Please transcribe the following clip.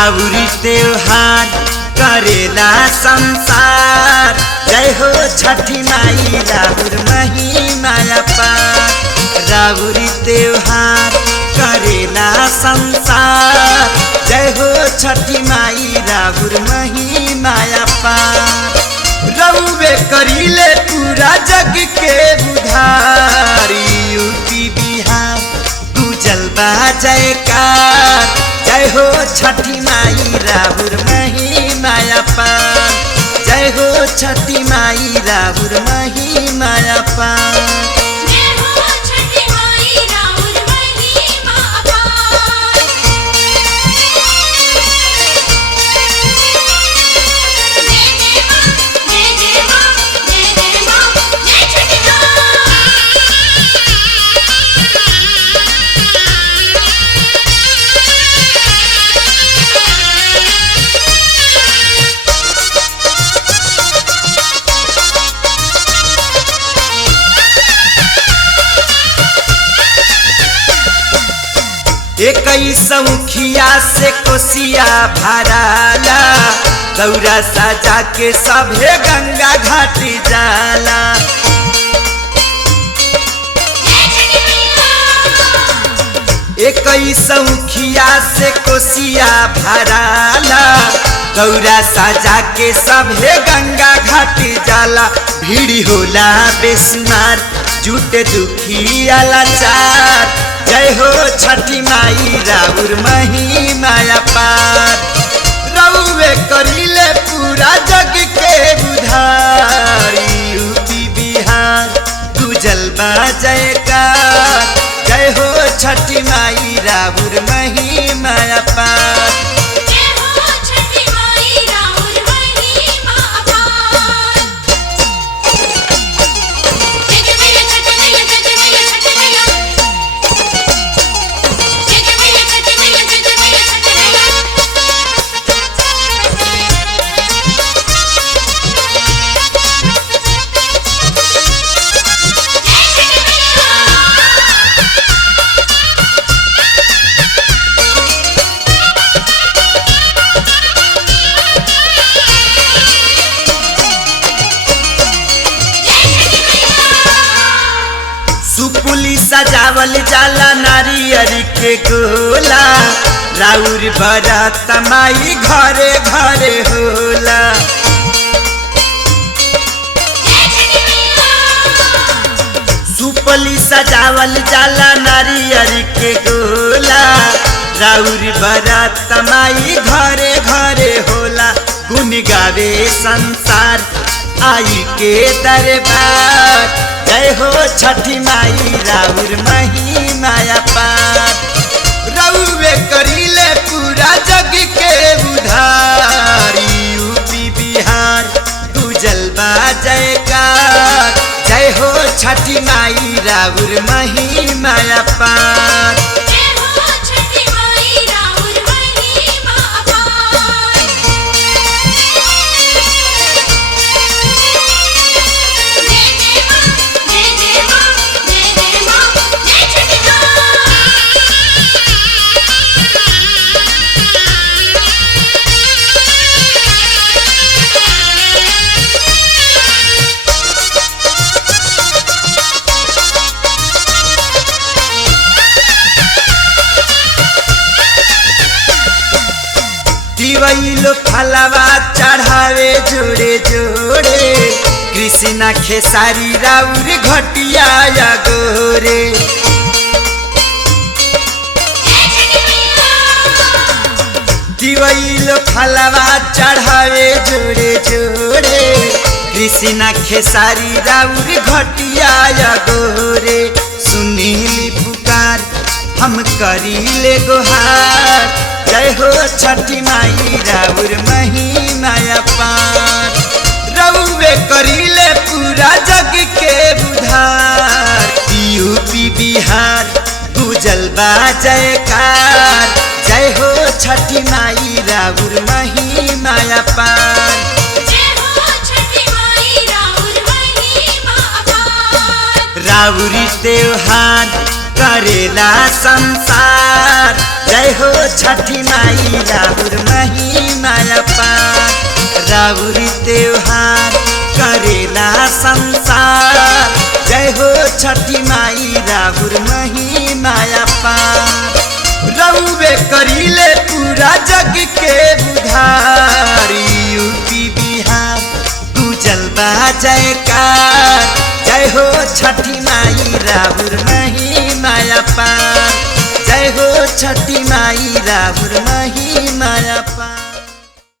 राउरी त्योहार करेला संसार। जय हो छठी माई राउर महिमा अपार। राउरी त्योहार करेला संसार। जय हो छठी माई राउर महिमा अपार। रउवे करीले पूरा जग के उद्धार। यूपी बिहार गुजल बा जयकार। जय हो छठी माई राउर महिमा अपार। जय हो छठी माई राउर महिमा अपार। मुखिया से कोसिया भराला। दौरा सजा के सभे गंगा घाट जाला। मुखिया से कोसिया भराला। दौरा सजा के सभे गंगा घाट जाला। भीड़ होला बेसुमार जुटे दुखिया लाचार। जय हो छठी माई राउर महिमा अपार। रउवे करीले पूरा जग के उद्धार। यूपी बिहार गुजल बा जयकार। जय हो छठी माई राउर महिमा अपार। सजावल जाला नारियर के गोला। राउर बरात माई घरे घरे होला। सुपली सजावल जाला नारियर के गोला। राउर बरात माई घरे घरे होला। गुन गावे संसार आई के दरबार। जय हो छठी माई राउर महिमा अपार। रउवे करीले पूरा जग के उद्धार। यूपी बिहार गुजल बा जयकार। जय हो छठी माई राउर महिमा अपार। दिवैलो फलवा चढ़ावे जोड़े जोड़े। कृष्णा खेसारी राउर घटिया या गोरे। दिवैलो फलवा चढ़ावे जोड़े जोड़े। कृष्णा खेसारी राउर घटिया या गोरे। सुनीली पुकार हम करीले गोहार। जय हो छठी माई राउर महिमा अपार। रउवे करीले पूरा जग के उद्धार। यूपी बिहार गुजल बा जयकार। जय हो छठी माई राउर महिमा अपार। राउरी त्योहार करेला संसार। जय हो छठी माई राउर महिमा अपार। राउर त्योहार करेला संसार, जय हो छठी माई राउर महिमा अपार। रउवे करीले पूरा जग के बुधार, यूपी बिहार गुजल बा जयकार। जय हो छठी माई राउर महिमा अपार, जय हो छठी माई राउर महिमा